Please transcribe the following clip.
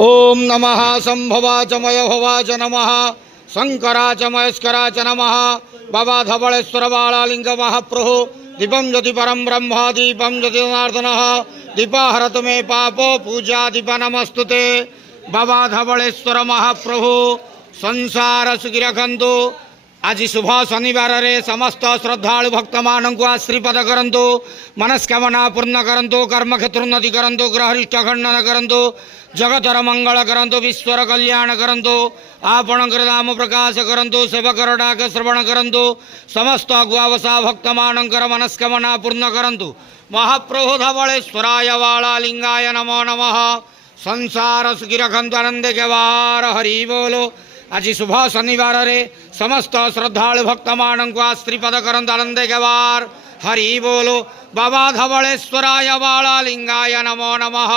ओम नमः संभवाच मयभवाच नमः शंकराच महेश्वराच नमः बाबा धवलेश्वर बालालिंग महाप्रभु दीपम ज्योति परम ब्रह्म दीपम ज्योति जनार्दनः दीपाहरतु मे पापो पूजा दीप नमस्तुते बाबा धवलेश्वर महाप्रभु संसार सुखी रखंतु। आज शुभ शनिवार रे समस्त श्रद्धालु भक्त मानक आशीर्वाद करंतु, मनस्कामना पूर्ण करंतु, कर्मक्षेत्र उन्नति करंतु, ग्रहरिष्ठ खंडन करंतु, जगतर मंगल करंतु, विश्वर कल्याण करंतु, आपणकर नाम प्रकाश करंतु, सेवकर डाक श्रवण करंतु, समस्त गुआवसा भक्त मानकर मनस्कामना पूर्ण करंतु। महाप्रभु धवलेश्वराय बालालिंगाय नमो नमः। संसार सुखी रखंतु, आनंद के वार हरि बोलो। आज शुभ शनिवार रे समस्त श्रद्धालु भक्त मानक आशीर्वाद करंतु, आनंद के वार हरि बोलो। बाबा धवलेश्वराय बालालिंगाय नमो नमः।